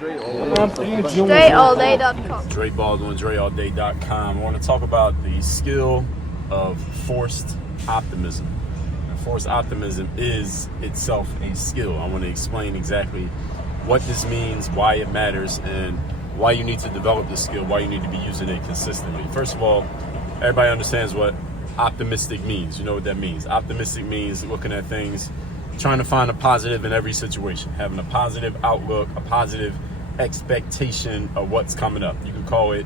DreAllDay.com. Dre Baldwin, DreAllDay.com. I want to talk about the skill of forced optimism. And forced optimism is itself a skill. I want to explain exactly what this means, why it matters, and why you need to develop this skill, why you need to be using it consistently. First of all, everybody understands what optimistic means. You know what that means. Optimistic means looking at things, trying to find a positive in every situation, having a positive outlook, a positive expectation of what's coming up. You can call it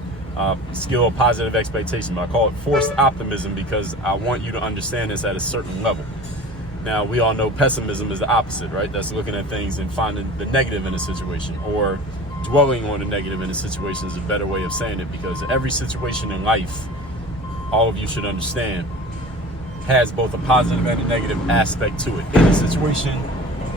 skill of positive expectation, but I call it forced optimism because I want you to understand this at a certain level. Now, we all know pessimism is the opposite, right? That's looking at things and finding the negative in a situation, or dwelling on the negative in a situation is a better way of saying it, because every situation in life, all of you should understand, has both a positive and a negative aspect to it. Any situation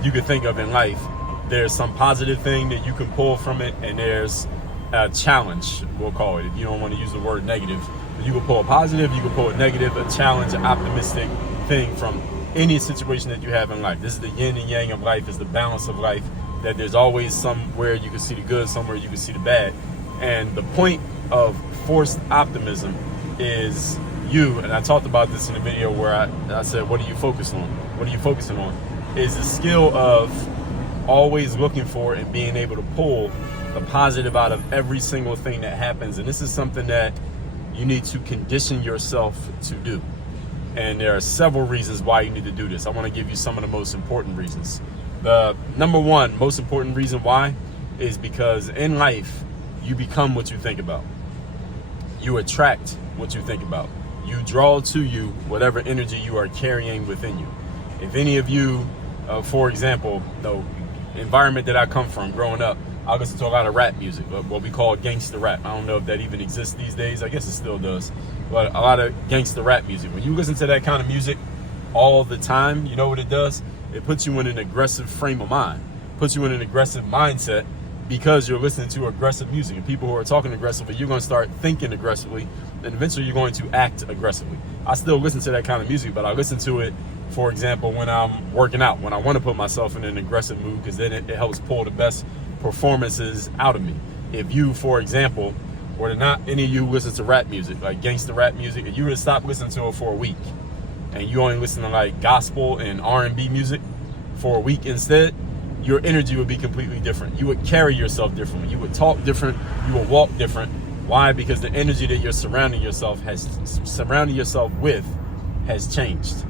you could think of in life, there's some positive thing that you can pull from it, and there's a challenge, we'll call it. If you don't want to use the word negative, you can pull a positive, you can pull a negative, a challenge, an optimistic thing from any situation that you have in life. This is the yin and yang of life, is the balance of life, that there's always somewhere you can see the good, somewhere you can see the bad. And the point of forced optimism is and I talked about this in a video where I said, what are you focused on? What are you focusing on? Is the skill of always looking for and being able to pull the positive out of every single thing that happens. And this is something that you need to condition yourself to do. And there are several reasons why you need to do this. I want to give you some of the most important reasons. The number one most important reason why is because in life, you become what you think about. You attract what you think about. You draw to you whatever energy you are carrying within you. If any of you, for example, the environment that I come from growing up, I listen to a lot of rap music, what we call gangster rap. I don't know if that even exists these days. I guess it still does. But a lot of gangster rap music. When you listen to that kind of music all the time, you know what it does? It puts you in an aggressive frame of mind, puts you in an aggressive mindset, because you're listening to aggressive music. And people who are talking aggressively, you're going to start thinking aggressively, and eventually you're going to act aggressively. I still listen to that kind of music, but I listen to it, for example, when I'm working out, when I want to put myself in an aggressive mood, because then it helps pull the best performances out of me. If you, for example, were to not any of you listen to rap music, like gangster rap music, and you were to stop listening to it for a week, and you only listen to like gospel and R&B music for a week instead, your energy would be completely different. You would carry yourself differently. You would talk different. You would walk different. Why? Because the energy that you're surrounding yourself with has changed.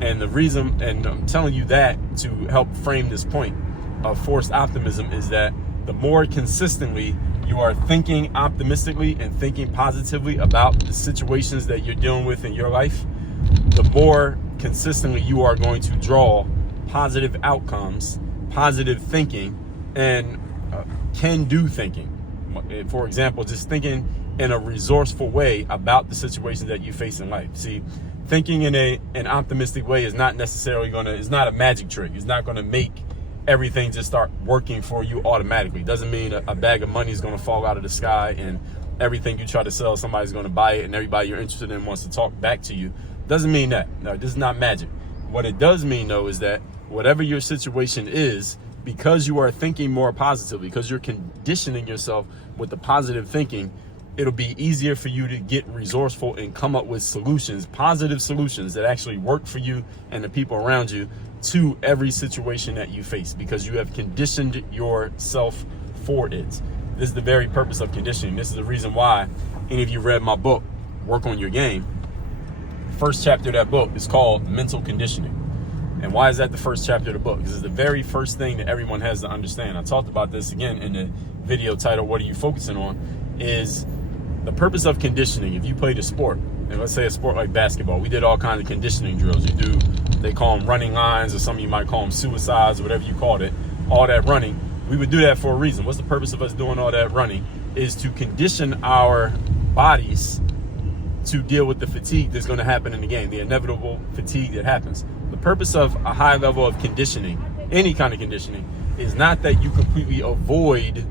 And the reason, and I'm telling you that to help frame this point of forced optimism, is that the more consistently you are thinking optimistically and thinking positively about the situations that you're dealing with in your life, the more consistently you are going to draw positive outcomes, positive thinking, and can-do thinking. For example, just thinking in a resourceful way about the situations that you face in life. See, thinking in an optimistic way is not necessarily it's not a magic trick. It's not going to make everything just start working for you automatically. It doesn't mean a bag of money is going to fall out of the sky and everything you try to sell, somebody's going to buy it and everybody you're interested in wants to talk back to you. Doesn't mean that. No, this is not magic. What it does mean, though, is that whatever your situation is, because you are thinking more positively, because you're conditioning yourself with the positive thinking, it'll be easier for you to get resourceful and come up with solutions, positive solutions that actually work for you and the people around you to every situation that you face, because you have conditioned yourself for it. This is the very purpose of conditioning. This is the reason why any of you read my book, Work on Your Game. First chapter of that book is called Mental Conditioning. And why is that the first chapter of the book? Because it's the very first thing that everyone has to understand. I talked about this again in the video titled, What Are You Focusing On? Is the purpose of conditioning. If you played a sport, and let's say a sport like basketball, we did all kinds of conditioning drills. They call them running lines, or some of you might call them suicides, or whatever you called it, all that running. We would do that for a reason. What's the purpose of us doing all that running? Is to condition our bodies to deal with the fatigue that's going to happen in the game, the inevitable fatigue that happens. The purpose of a high level of conditioning, any kind of conditioning, is not that you completely avoid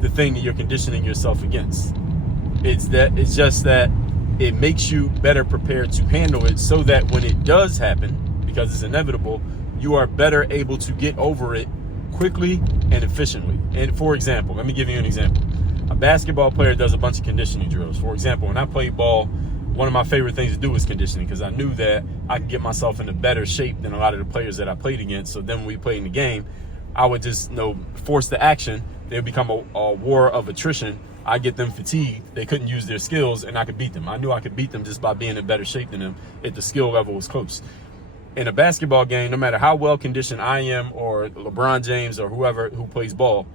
the thing that you're conditioning yourself against. It's just that it makes you better prepared to handle it, so that when it does happen, because it's inevitable, you are better able to get over it quickly and efficiently. And for example, let me give you an example. A basketball player does a bunch of conditioning drills. For example, when I played ball, one of my favorite things to do was conditioning, because I knew that I could get myself in a better shape than a lot of the players that I played against. So then when we played in the game, I would just force the action. They would become a war of attrition. I get them fatigued. They couldn't use their skills, and I could beat them. I knew I could beat them just by being in better shape than them if the skill level was close. In a basketball game, no matter how well conditioned I am, or LeBron James, or whoever who plays ball,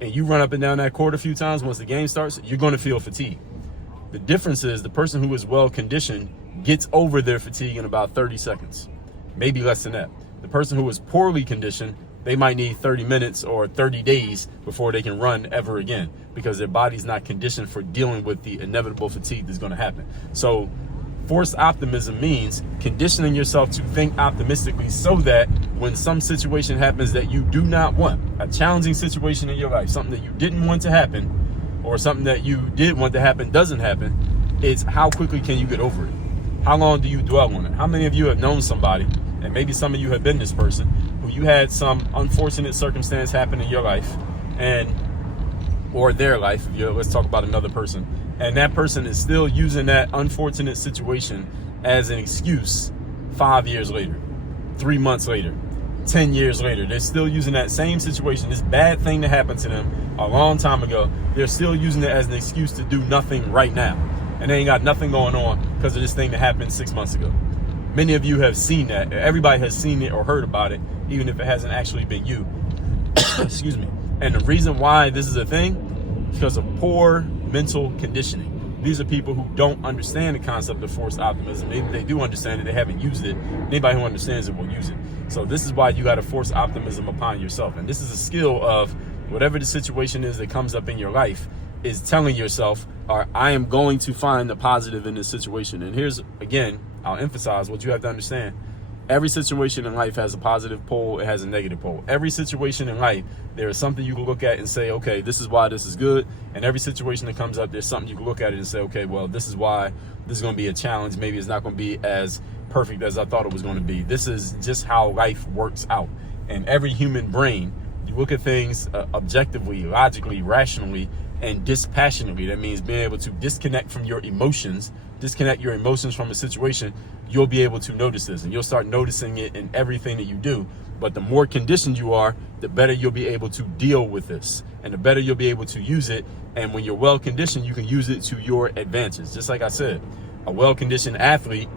and you run up and down that court a few times once the game starts, you're going to feel fatigue. The difference is the person who is well conditioned gets over their fatigue in about 30 seconds, maybe less than that. The person who is poorly conditioned, they might need 30 minutes or 30 days before they can run ever again, because their body's not conditioned for dealing with the inevitable fatigue that's going to happen. So forced optimism means conditioning yourself to think optimistically, so that when some situation happens that you do not want, a challenging situation in your life, something that you didn't want to happen, or something that you did want to happen doesn't happen, it's how quickly can you get over it? How long do you dwell on it? How many of you have known somebody, and maybe some of you have been this person, who you had some unfortunate circumstance happen in your life, or their life, let's talk about another person, and that person is still using that unfortunate situation as an excuse 5 years later, 3 months later, 10 years later. They're still using that same situation, this bad thing that happened to them a long time ago. They're still using it as an excuse to do nothing right now. And they ain't got nothing going on because of this thing that happened 6 months ago. Many of you have seen that. Everybody has seen it or heard about it, even if it hasn't actually been you. Excuse me. And the reason why this is a thing is because of poor mental conditioning. These are people who don't understand the concept of forced optimism. Maybe they do understand it, they haven't used it. Anybody who understands it will use it. So this is why you got to force optimism upon yourself. And this is a skill of whatever the situation is that comes up in your life, is telling yourself, all right, I am going to find the positive in this situation. And here's, again, I'll emphasize what you have to understand. Every situation in life has a positive pole, it has a negative pole. Every situation in life, there is something you can look at and say, okay, this is why this is good. And every situation that comes up, there's something you can look at it and say, okay, well, this is why this is going to be a challenge. Maybe it's not going to be as perfect as I thought it was going to be. This is just how life works out. And every human brain, you look at things objectively, logically, rationally, and dispassionately. That means being able to disconnect from your emotions, disconnect your emotions from a situation. You'll be able to notice this, and you'll start noticing it in everything that you do. But the more conditioned you are, the better you'll be able to deal with this, and the better you'll be able to use it. And when you're well conditioned, you can use it to your advantage. Just like I said, a well conditioned athlete,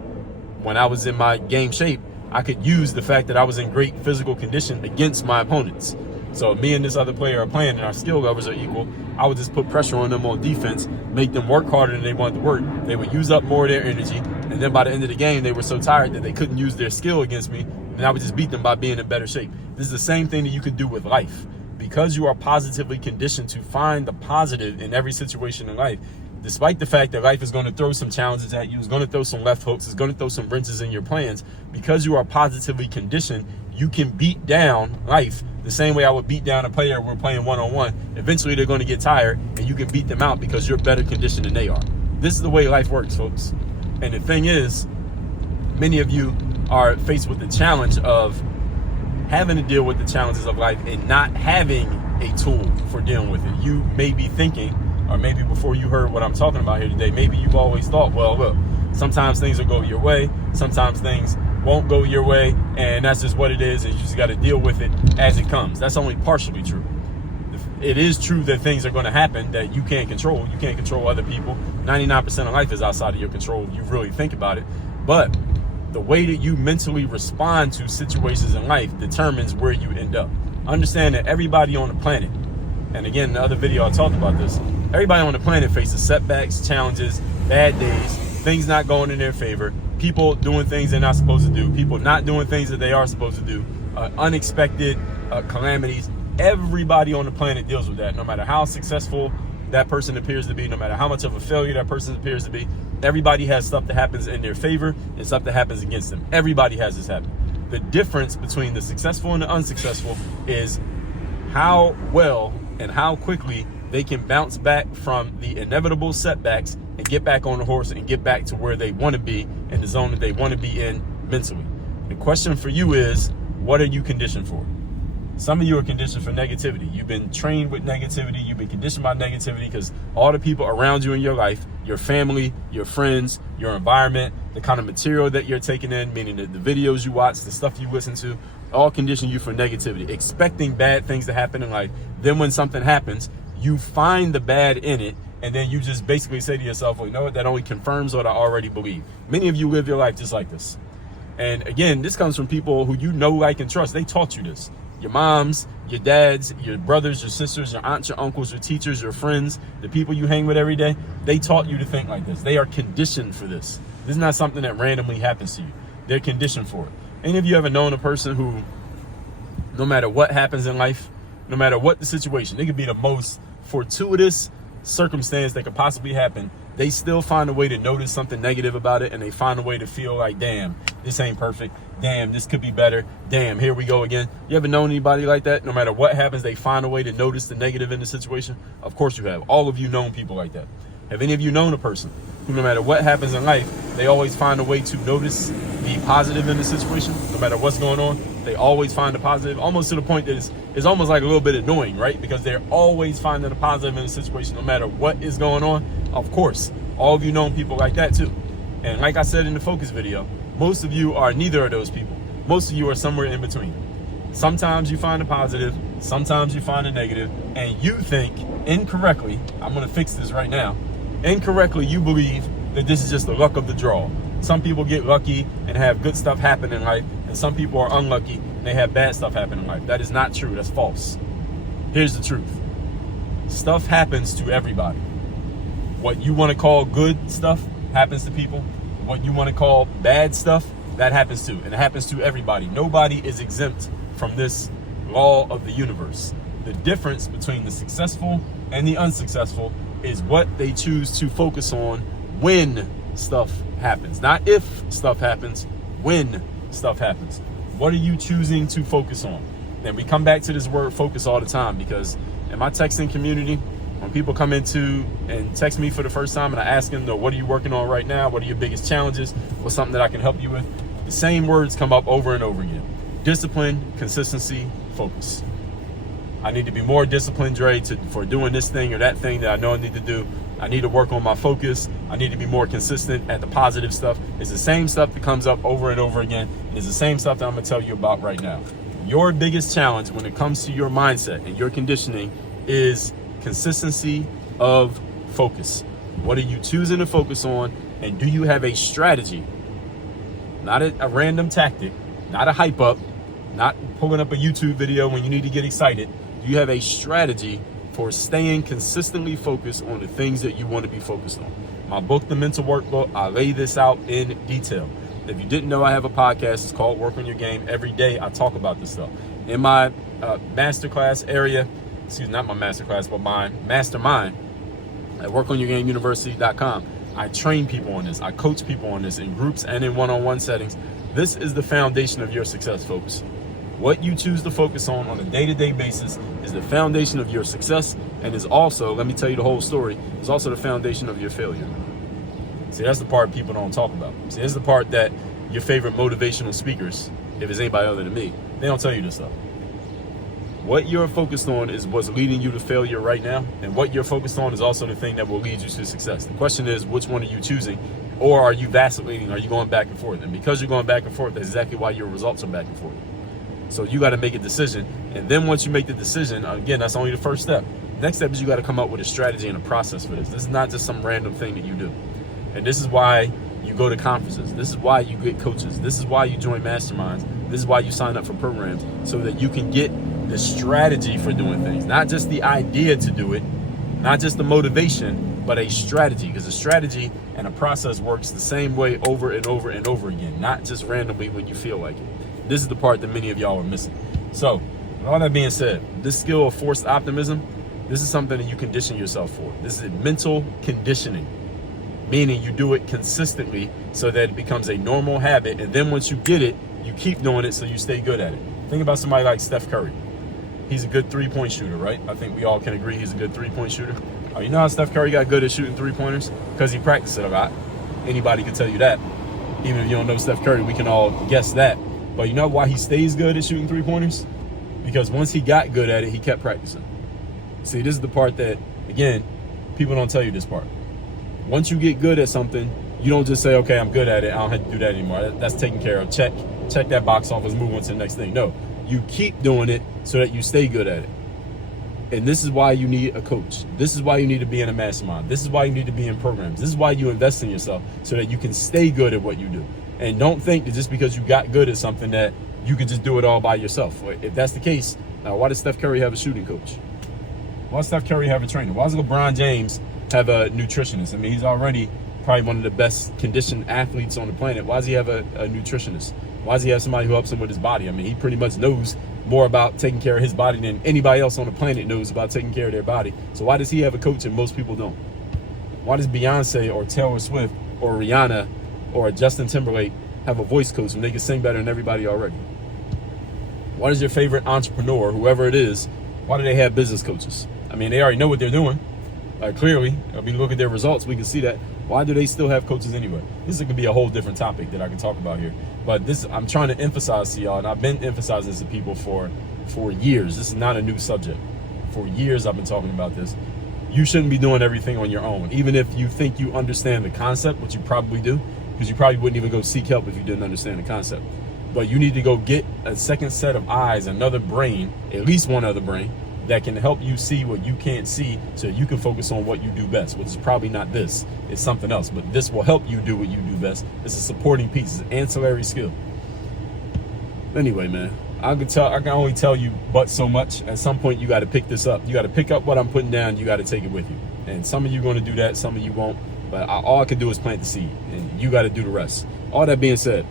when I was in my game shape, I could use the fact that I was in great physical condition against my opponents. So me and this other player are playing, and our skill levels are equal. I would just put pressure on them on defense, make them work harder than they wanted to work. They would use up more of their energy, and then by the end of the game, they were so tired that they couldn't use their skill against me, and I would just beat them by being in better shape. This is the same thing that you can do with life. Because you are positively conditioned to find the positive in every situation in life, despite the fact that life is going to throw some challenges at you, it's going to throw some left hooks, it's going to throw some wrenches in your plans, because you are positively conditioned, you can beat down life the same way I would beat down a player we're playing one-on-one. Eventually they're going to get tired, and you can beat them out because you're better conditioned than they are. This is the way life works, folks. And the thing is, many of you are faced with the challenge of having to deal with the challenges of life and not having a tool for dealing with it. You may be thinking, or maybe before you heard what I'm talking about here today, maybe you've always thought, well, look, sometimes things will go your way, sometimes things won't go your way, and that's just what it is, and you just got to deal with it as it comes. That's only partially true. It is true that things are going to happen that you can't control. You can't control other people. 99% of life is outside of your control if you really think about it. But the way that you mentally respond to situations in life determines where you end up. Understand that everybody on the planet, and again, in the other video I talked about this, everybody on the planet faces setbacks, challenges, bad days, things not going in their favor, people doing things they're not supposed to do, people not doing things that they are supposed to do, unexpected calamities. Everybody on the planet deals with that, no matter how successful that person appears to be, no matter how much of a failure that person appears to be. Everybody has stuff that happens in their favor and stuff that happens against them. Everybody has this happen. The difference between the successful and the unsuccessful is how well and how quickly they can bounce back from the inevitable setbacks and get back on the horse and get back to where they want to be, in the zone that they want to be in mentally. The question for you is, what are you conditioned for? Some of you are conditioned for negativity. You've been trained with negativity. You've been conditioned by negativity because all the people around you in your life, your family, your friends, your environment, the kind of material that you're taking in, meaning the videos you watch, the stuff you listen to, all condition you for negativity, expecting bad things to happen in life. Then when something happens, you find the bad in it, and then you just basically say to yourself, well, you know what, that only confirms what I already believe. Many of you live your life just like this. And again, this comes from people who you know, like, and trust. They taught you this. Your moms, your dads, your brothers, your sisters, your aunts, your uncles, your teachers, your friends, the people you hang with every day, they taught you to think like this. They are conditioned for this. This is not something that randomly happens to you. They're conditioned for it. Any of you ever known a person who, no matter what happens in life, no matter what the situation, it could be the most fortuitous circumstance that could possibly happen, they still find a way to notice something negative about it, and they find a way to feel like, damn, this ain't perfect. Damn, this could be better. Damn, here we go again. You ever known anybody like that? No matter what happens, they find a way to notice the negative in the situation? Of course you have. All of you known people like that. Have any of you known a person who, no matter what happens in life, they always find a way to notice the positive in the situation? No matter what's going on, they always find the positive, almost to the point that it's almost like a little bit annoying, right? Because they're always finding the positive in the situation, no matter what is going on. Of course, all of you known people like that too. And like I said in the focus video, most of you are neither of those people. Most of you are somewhere in between. Sometimes you find a positive, sometimes you find a negative, and you think incorrectly, I'm gonna fix this right now, incorrectly you believe that this is just the luck of the draw. Some people get lucky and have good stuff happen in life, and some people are unlucky and they have bad stuff happen in life. That is not true, that's false. Here's the truth. Stuff happens to everybody. What you wanna call good stuff happens to people. What you wanna call bad stuff, that happens to, and it happens to everybody. Nobody is exempt from this law of the universe. The difference between the successful and the unsuccessful is what they choose to focus on when stuff happens. Not if stuff happens, when stuff happens. What are you choosing to focus on? And we come back to this word focus all the time, because in my texting community, when people come into and text me for the first time and I ask them, what are you working on right now? What are your biggest challenges? What's something that I can help you with? The same words come up over and over again. Discipline, consistency, focus. I need to be more disciplined, Dre, for doing this thing or that thing that I know I need to do. I need to work on my focus. I need to be more consistent at the positive stuff. It's the same stuff that comes up over and over again. It's the same stuff that I'm gonna tell you about right now. Your biggest challenge when it comes to your mindset and your conditioning is consistency of focus. What are you choosing to focus on? And do you have a strategy? Not a random tactic, not a hype up, not pulling up a YouTube video when you need to get excited. Do you have a strategy for staying consistently focused on the things that you want to be focused on? My book, The Mental Workbook, I lay this out in detail. If you didn't know, I have a podcast. It's called Work on Your Game. Every day I talk about this stuff. In my masterclass area, not my masterclass, but my mastermind at workonyourgameuniversity.com, I train people on this. I coach people on this in groups and in one-on-one settings. This is the foundation of your success, folks. What you choose to focus on a day-to-day basis is the foundation of your success, and is also, let me tell you the whole story, is also the foundation of your failure. See, that's the part people don't talk about. See, this is the part that your favorite motivational speakers, if it's anybody other than me, they don't tell you this stuff. What you're focused on is what's leading you to failure right now, and what you're focused on is also the thing that will lead you to success. The question is, which one are you choosing, or are you vacillating? Are you going back and forth? And because you're going back and forth, that's exactly why your results are back and forth. So you got to make a decision, and then once you make the decision, again, that's only the first step. Next step is you got to come up with a strategy and a process for this. This is not just some random thing that you do. And this is why you go to conferences. This is why you get coaches. This is why you join masterminds. This is why you sign up for programs, so that you can get the strategy for doing things, not just the idea to do it, not just the motivation, but a strategy, because a strategy and a process works the same way over and over and over again, not just randomly when you feel like it. This is the part that many of y'all are missing. So with all that being said, this skill of forced optimism, this is something that you condition yourself for. This is mental conditioning, meaning you do it consistently so that it becomes a normal habit, and then once you get it, you keep doing it so you stay good at it. Think about somebody like Steph Curry. He's a good three-point shooter, right? I think we all can agree he's a good three-point shooter. You know how Steph Curry got good at shooting three-pointers? Because he practiced it a lot. Anybody can tell you that. Even if you don't know Steph Curry, we can all guess that. But you know why he stays good at shooting three-pointers? Because once he got good at it, he kept practicing. See, this is the part that, again, people don't tell you this part. Once you get good at something, you don't just say, okay, I'm good at it, I don't have to do that anymore. That's taken care of. Check that box off, let's move on to the next thing. No, you keep doing it so that you stay good at it. And this is why you need a coach. This is why you need to be in a mastermind. This is why you need to be in programs. This is why you invest in yourself, so that you can stay good at what you do. And don't think that just because you got good at something that you can just do it all by yourself. If that's the case, why does Steph Curry have a shooting coach? Why does Steph Curry have a trainer? Why does LeBron James have a nutritionist? I mean, he's already probably one of the best conditioned athletes on the planet. Why does he have a nutritionist? Why does he have somebody who helps him with his body? I mean, he pretty much knows more about taking care of his body than anybody else on the planet knows about taking care of their body. So why does he have a coach and most people don't? Why does Beyonce or Taylor Swift or Rihanna or Justin Timberlake have a voice coach when they can sing better than everybody already? Why does your favorite entrepreneur, whoever it is, why do they have business coaches? I mean, they already know what they're doing. Clearly, I mean, look at their results, we can see that. Why do they still have coaches anyway? This could be a whole different topic that I can talk about here. But this, I'm trying to emphasize to y'all, and I've been emphasizing this to people for years. This is not a new subject. For years, I've been talking about this. You shouldn't be doing everything on your own, even if you think you understand the concept, which you probably do, because you probably wouldn't even go seek help if you didn't understand the concept. But you need to go get a second set of eyes, another brain, at least one other brain, that can help you see what you can't see, so you can focus on what you do best, which is probably not this. It's something else, but this will help you do what you do best. It's a supporting piece, it's an ancillary skill. Anyway, man, I can only tell you but so much. At some point, you got to pick this up. You got to pick up what I'm putting down. You got to take it with you. And some of you are going to do that, some of you won't. But all I can do is plant the seed, and you got to do the rest. All that being said,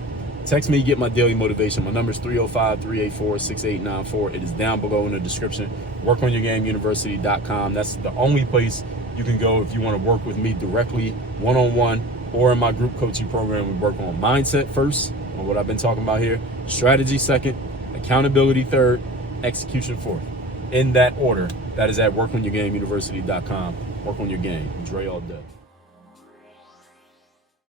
text me, get my daily motivation. My number is 305-384-6894. It is down below in the description. WorkOnYourGameUniversity.com. That's the only place you can go if you want to work with me directly, one-on-one, or in my group coaching program. We work on mindset first, on what I've been talking about here, strategy second, accountability third, execution fourth. In that order, that is at WorkOnYourGameUniversity.com. Work on your game. Dre all day.